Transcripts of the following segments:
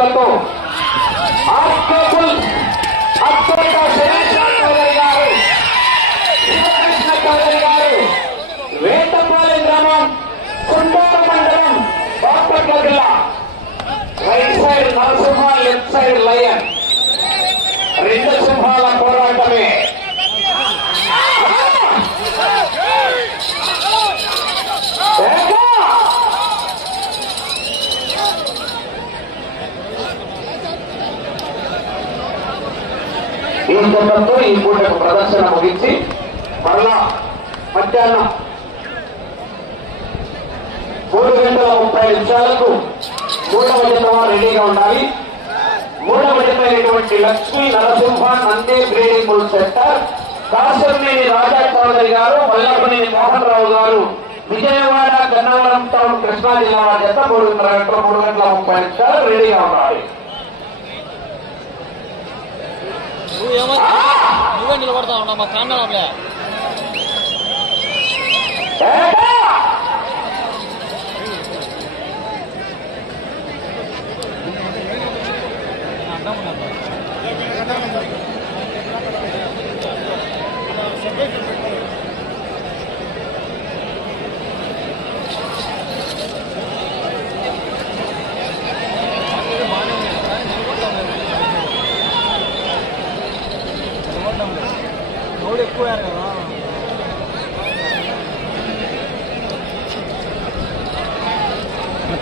ఆశీస్సులతో ఆర్కేపుల్ అత్యంత శిరీష చౌదరి గారు, శివకృష్ణ చౌదరి గారు, వేటపాలెం గ్రామం, కుండూరు మండలం, బాపట్ల జిల్లా. Right side Narasimha, left side lion. రెండు సింహాల పోరాటమే. ఈ జతంతో ఈ పూటకు ప్రదర్శన ముగించి మరలా మధ్యాహ్నం 3:30 మూడవ జత రెడీగా ఉండాలి. మూడవ జత అయినటువంటి Lakshmi Narasimha Nandi breeding bull centre, Kasarneni Raja Chowdary గారు, వల్లభనేని మోహన్ రావు గారు, విజయవాడ గన్నవరం టౌన్ కృష్ణా జిల్లా జత 3:30 రెడీగా ఉండాలి. నువ్వే నిలబడతా ఉన్నా మా కాండలే.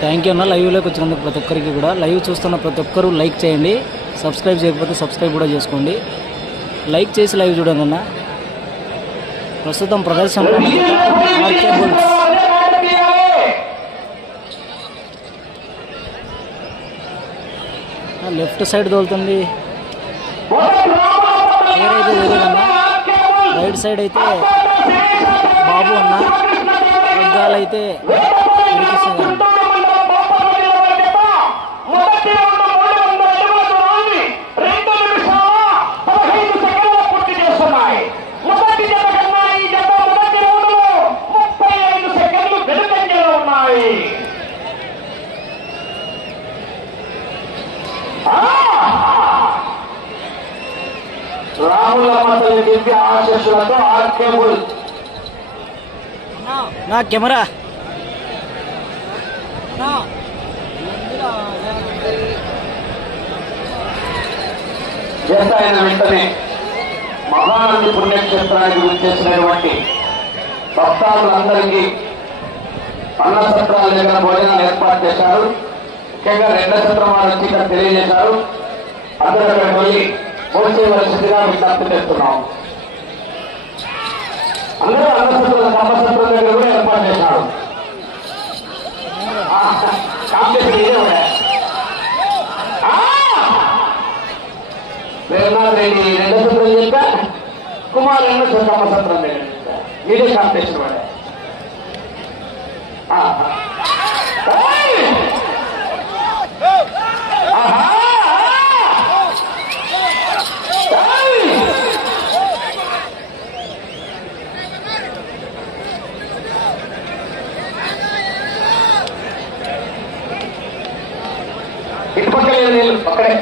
థ్యాంక్ యూ అన్న. లైవ్లోకి వచ్చినందుకు ప్రతి ఒక్కరికి కూడా. లైవ్ చూస్తున్న ప్రతి ఒక్కరు లైక్ చేయండి, సబ్స్క్రైబ్ చేయకపోతే సబ్స్క్రైబ్ కూడా చేసుకోండి. లైక్ చేసి లైవ్ చూడండి అన్న. ప్రస్తుతం ప్రదర్శనలో లెఫ్ట్ సైడ్ తోలుతుంది, పేరైతే తెలియదన్నా. రైట్ సైడ్ అయితే బాబు అన్న, వర్గాలైతే ఆశీస్సులతో ఆర్కేబుల్ నా కెమెరా జత అయిన వెంటనే మహానంది పుణ్యక్షేత్రానికి విచ్చేసినటువంటి భక్తాదులందరికీ అన్నసత్రాల దగ్గర భోజనాలు ఏర్పాటు చేశారు. ముఖ్యంగా రెండో సత్రం వారు వచ్చి ఇక్కడ తెలియజేశారు. అందరూ అక్కడ పోయి భోజేయవలసిందిగా విజ్ఞప్తి చేస్తున్నాం. అందరూ అన్నసత్రం కర్మసత్రం దగ్గర కూడా ఏర్పాటు చేశారు. కాంపిటీషన్ ఇదే ఉండే వేరునాథ్ రెడ్డి రెండో సత్రం చెప్పా, కుమార్ రెండో కర్మసత్రం దగ్గర ఇదే కాంపిటీషన్ వాడే. ఇటు పక్క లేదు, నీళ్ళు అక్కడే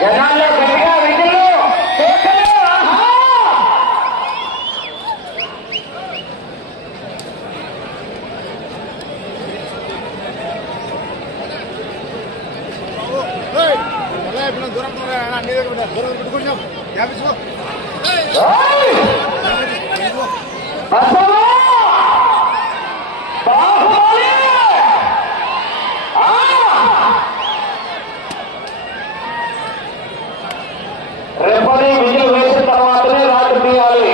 జనాల్లో గట్టిగా విధులు రెఫరీ విజిల్ వేసిన తర్వాతనే రాటు తీయాలి.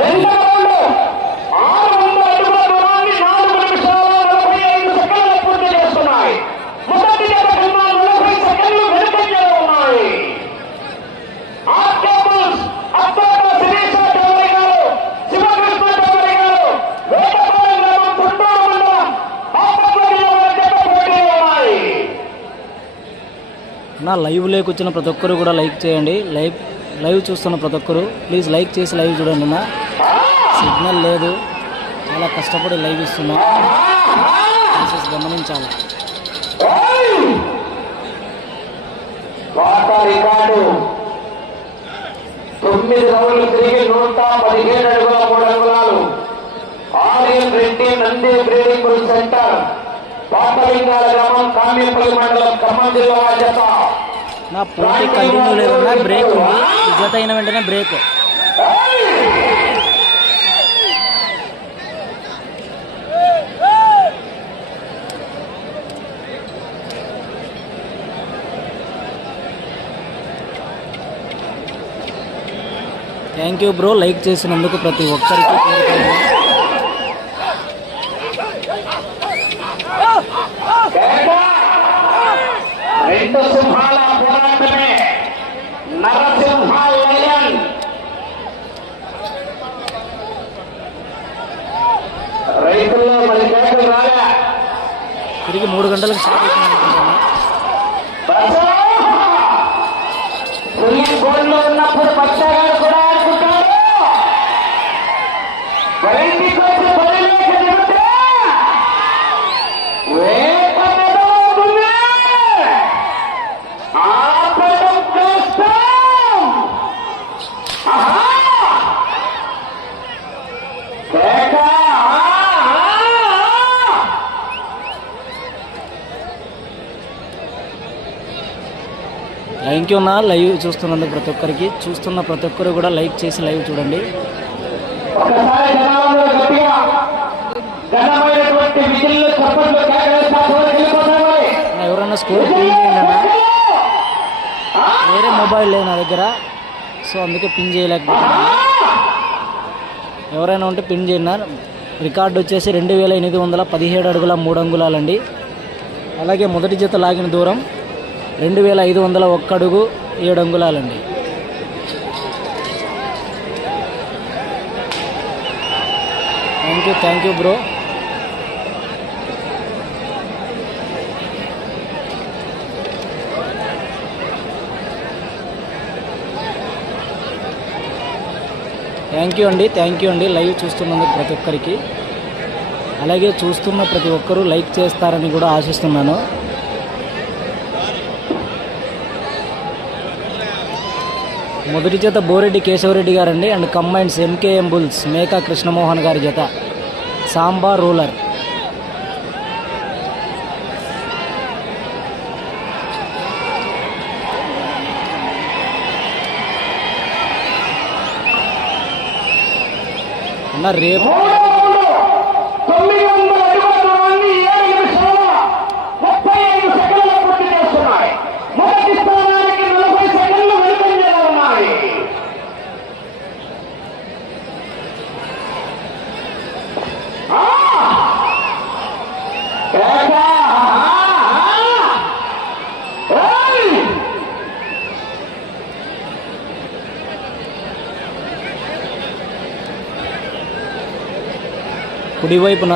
రెండవ రౌండ్ 600 అడుగుల దూరాన్ని 4 నిమిషాల 45 సెకండ్లు పూర్తి చేస్తున్నాయి. మొదటి జత కన్నా 40 సెకండ్లు వెనుకంజలో ఉన్నాయి. ఆర్కేబుల్స్ అత్యంత శిరీష చౌదరి గారు, శివకృష్ణ చౌదరి గారు, వేటపాలెం గ్రామం, కుండూరు మండలం, బాపట్ల జిల్లా జత పోటీలో ఉన్నాయి. నా లైవ్ లేకొచ్చిన ప్రతి ఒక్కరు కూడా లైక్ చేయండి. లైవ్ చూస్తున్న ప్రతి ఒక్కరు ప్లీజ్ లైక్ చేసి లైవ్ చూడండి అన్న. సిగ్నల్ లేదు, చాలా కష్టపడి లైవ్ ఇస్తున్నాం, గమనించాలి. రికార్డు 9 రౌండ్లు తిరిగి 117 అడుగుల 3 అంగుళాలు. ఆర్యన్ రెడ్డి నంది బ్రీడింగ్ సెంటర్, పాతలింగాల గ్రామం, కామ్యపల్లి మండలం, ఖమ్మం జిల్లా జత. నా పోటీ కంటిన్యూ లేదన్నా, బ్రేక్ ఉంది. జత అయిన వెంటనే break. Thank you bro, like చేసినందుకు ప్రతి ఒక్కరికి. రెండు సింహాల పోరాటమే నరసింహ లయన్. రైతుల్లో మరి కేకలు రాలే. తిరిగి 3 గంటలకు స్టార్ట్ అవుతుంది. గోల్డ్లో ఉన్నప్పుడు పచ్చగాడు కూడా ఆడుకుంటాడు. బయటికి వచ్చి బయలుకి చెబితే ఆపడం చేస్తాం. థ్యాంక్ యూ నా లైవ్ చూస్తున్నందుకు ప్రతి ఒక్కరికి. చూస్తున్న ప్రతి ఒక్కరు కూడా లైక్ చేసి లైవ్ చూడండి. ఒకసారి జనాల్లో గట్టిగా ఘనమైనటువంటి విధుల్లో చప్పట్లు ఎవరైనా స్కోర్ పిన్ చేయండి అన్న. వేరే మొబైల్ లేదు నా దగ్గర, సో అందుకే పిన్ చేయలేకపోతున్నాను. ఎవరైనా ఉంటే పిన్ చేయండి. రికార్డు వచ్చేసి 2817 అడుగుల 3 అంగుళాలండి. అలాగే మొదటి జత లాగిన దూరం 2501 అడుగు 7 అంగుళాలండి. Thank you bro. Thank you అండి లైవ్ చూస్తున్నందుకు ప్రతి ఒక్కరికి. అలాగే చూస్తున్న ప్రతి ఒక్కరూ లైక్ చేస్తారని కూడా ఆశిస్తున్నాను. మొదటి జత బోరెడ్డి కేశవరెడ్డి గారండి and combines MKM bulls Meka Krishnamohan గారి జత సాంబా రూలర్. అన్న రేపు 900 అడుగుల దూరాన్ని 7 నిమిషాల 35 సెకండ్ల పూర్తి చేస్తున్నాయి. మొదటి స్థానానికి 40 సెకండ్లు వెనుకంజలో ఉన్నాయి. కుడివైపున